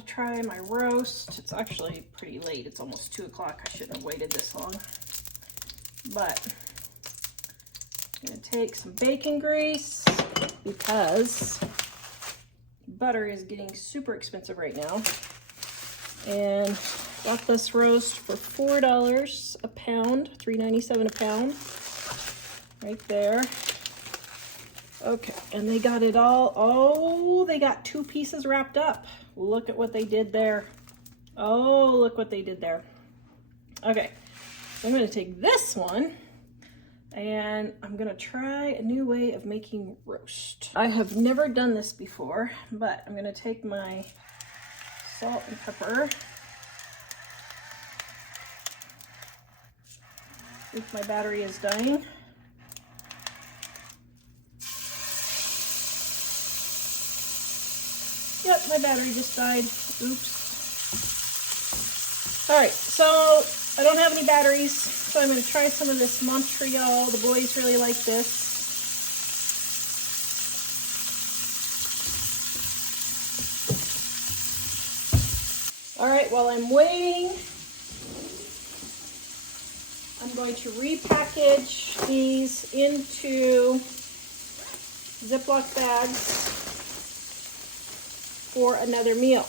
to try my roast. It's actually pretty late. It's almost 2 o'clock. I shouldn't have waited this long. But I'm gonna take some bacon grease because butter is getting super expensive right now. And got this roast for $4 a pound, $3.97 a pound, right there. Okay, and they got it all, oh, they got 2 pieces wrapped up. Look at what they did there. Oh, look what they did there. Okay, so I'm gonna take this one and I'm gonna try a new way of making roast. I have never done this before, but I'm gonna take my salt and pepper. If my battery is dying. Yep, my battery just died. Oops. All right, so I don't have any batteries, so I'm going to try some of this Montreal. The boys really like this. All right, while I'm waiting, I'm going to repackage these into Ziploc bags for another meal.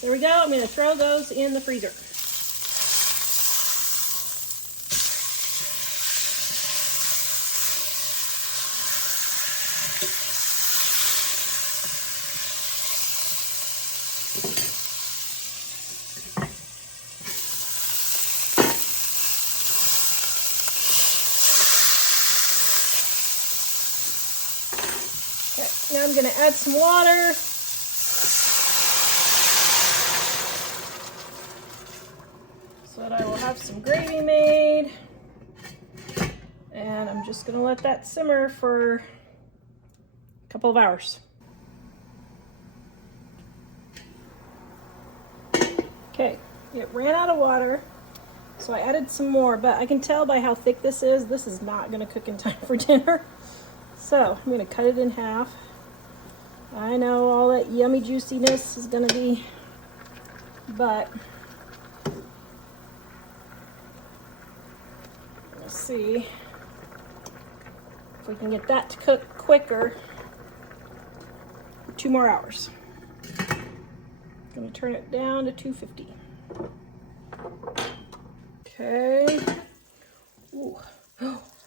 There we go. I'm going to throw those in the freezer. Okay, now I'm going to add some water. So that I will have some gravy made. And I'm just going to let that simmer for a couple of hours. Okay, it ran out of water, so I added some more, but I can tell by how thick this is not going to cook in time for dinner. So I'm going to cut it in half. I know all that yummy juiciness is going to be, but let's see if we can get that to cook quicker for 2 more hours. I'm going to turn it down to 250. Okay. Ooh.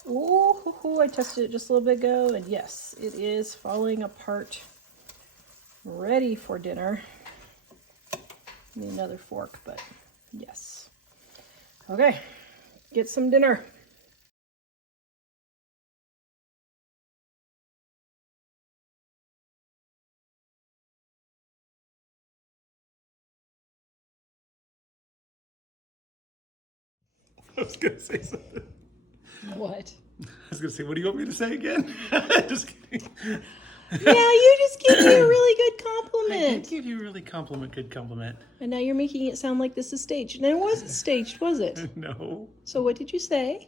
Ooh, I tested it just a little bit ago, and yes, it is falling apart. Ready for dinner. Need another fork, but yes. Okay, get some dinner. I was going to say something. What? I was going to say, what do you want me to say again? Just kidding. Yeah, you just gave me a really good I compliment. did give you a really good compliment. And now you're making it sound like this is staged. And it wasn't staged, was it? No. So what did you say?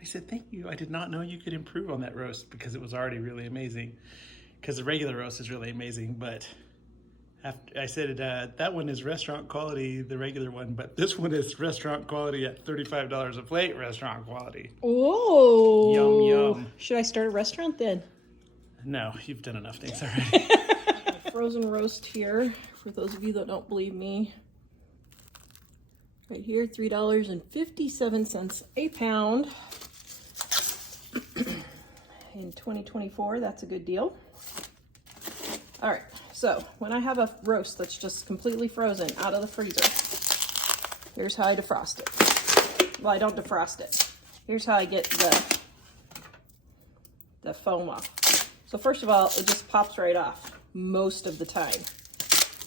I said, thank you. I did not know you could improve on that roast because it was already really amazing. Because the regular roast is really amazing, but after I said that one is restaurant quality, the regular one, but this one is restaurant quality at $35 a plate, restaurant quality. Oh. Yum, yum. Should I start a restaurant then? No, you've done enough things already. Frozen roast here, for those of you that don't believe me. Right here, $3.57 a pound. In 2024, that's a good deal. All right, so when I have a roast that's just completely frozen out of the freezer, here's how I defrost it. Well, I don't defrost it. Here's how I get the foam off. So first of all, it just pops right off most of the time.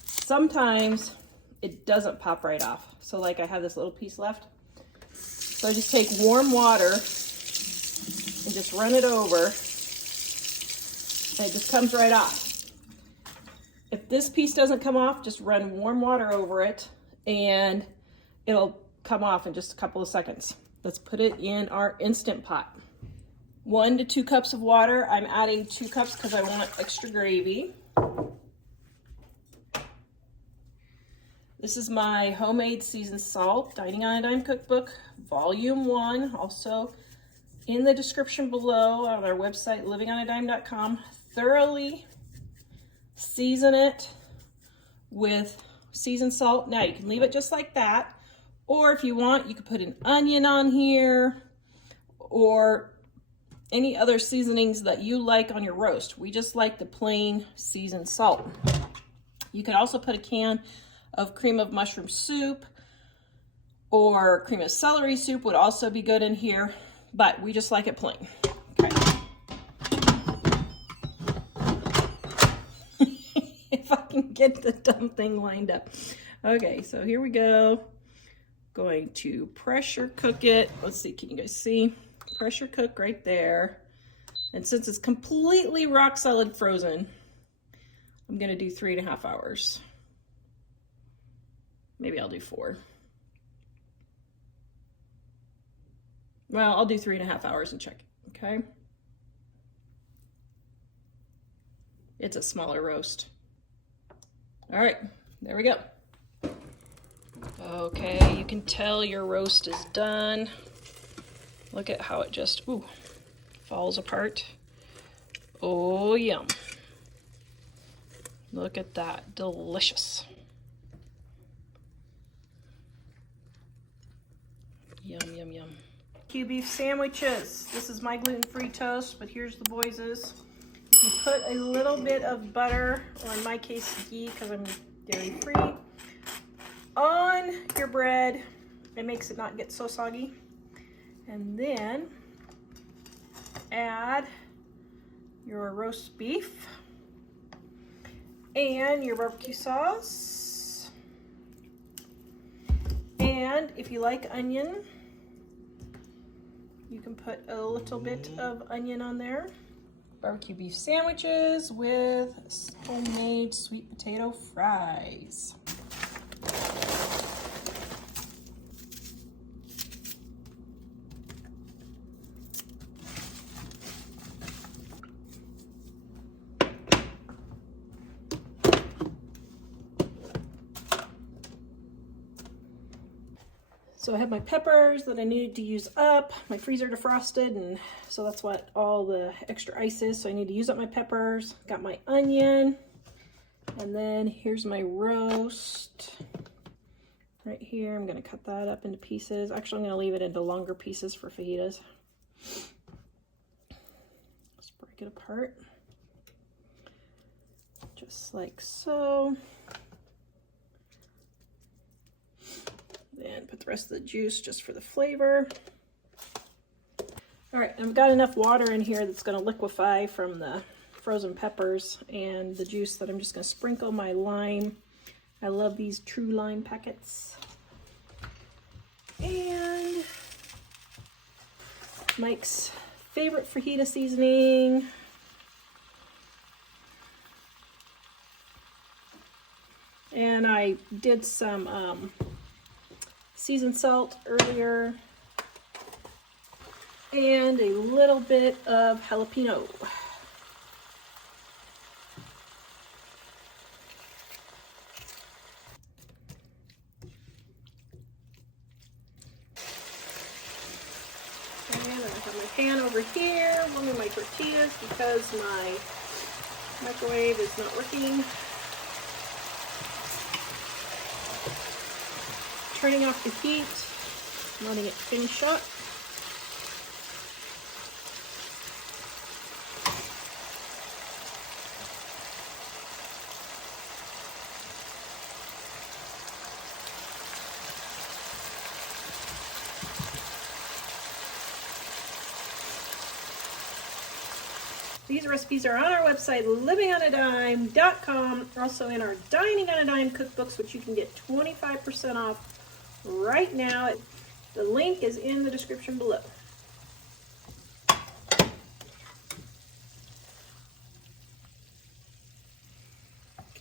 Sometimes it doesn't pop right off. So like I have this little piece left. So I just take warm water and just run it over, and it just comes right off. If this piece doesn't come off, just run warm water over it and it'll come off in just a couple of seconds. Let's put it in our Instant Pot. 1 to 2 cups of water. I'm adding 2 cups because I want extra gravy. This is my homemade seasoned salt, Dining on a Dime Cookbook, Volume 1, also in the description below on our website, livingonadime.com. Thoroughly season it with seasoned salt. Now you can leave it just like that, or if you want, you could put an onion on here, or any other seasonings that you like on your roast. We just like the plain seasoned salt. You could also put a can of cream of mushroom soup, or cream of celery soup would also be good in here, but we just like it plain. Okay. If I can get the dumb thing lined up. Okay, so here we go. Going to pressure cook it. Let's see, can you guys see? Pressure cook right there. And since it's completely rock solid frozen, I'm gonna do 3.5 hours. Maybe I'll do 4. Well, I'll do 3.5 hours and check it, okay? It's a smaller roast. All right, there we go. Okay, you can tell your roast is done. Look at how it just, falls apart. Oh, yum. Look at that, delicious. Yum, yum, yum. Q beef sandwiches. This is my gluten-free toast, but here's the boys'. You put a little bit of butter, or in my case, ghee, because I'm dairy-free, on your bread. It makes it not get so soggy. And then add your roast beef and your barbecue sauce. And if you like onion, you can put a little bit of onion on there. Barbecue beef sandwiches with homemade sweet potato fries. So I have my peppers that I needed to use up. My freezer defrosted, and so that's what all the extra ice is. So I need to use up my peppers. Got my onion. And then here's my roast. Right here, I'm gonna cut that up into pieces. Actually, I'm gonna leave it into longer pieces for fajitas. Let's break it apart. Just like so. Then put the rest of the juice just for the flavor. All right, I've got enough water in here that's gonna liquefy from the frozen peppers and the juice that I'm just gonna sprinkle my lime. I love these true lime packets. And Mike's favorite fajita seasoning. And I did some seasoned salt earlier, and a little bit of jalapeno. And I have my pan over here, warming my tortillas because my microwave is not working. Turning off the heat, letting it finish up. These recipes are on our website, livingonadime.com, also in our Dining on a Dime cookbooks, which you can get 25% off right now. The link is in the description below.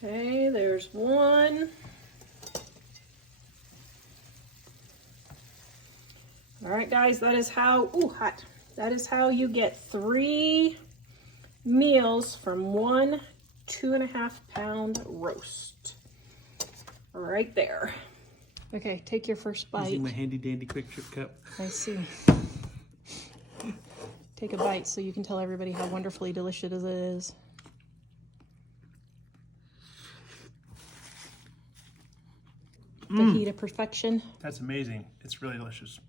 Okay, there's one. All right, guys, that is how, ooh, hot. That is how you get 3 meals from one 2.5 pound roast. Right there. Okay, take your first bite. Using my handy dandy quick trip cup. I see. Take a bite so you can tell everybody how wonderfully delicious it is. The heat of perfection. That's amazing. It's really delicious.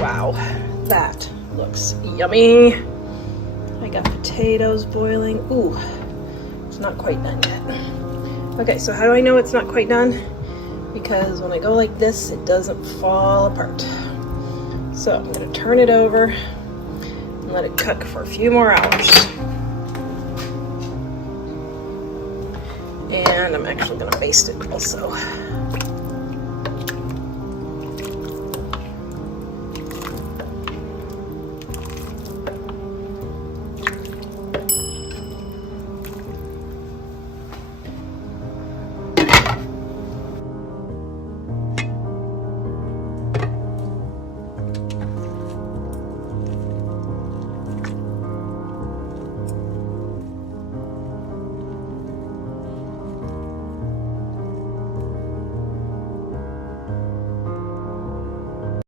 Wow, that looks yummy. I got potatoes boiling. Ooh, it's not quite done yet. Okay, so how do I know it's not quite done? Because when I go like this, it doesn't fall apart. So I'm gonna turn it over and let it cook for a few more hours. And I'm actually gonna baste it also.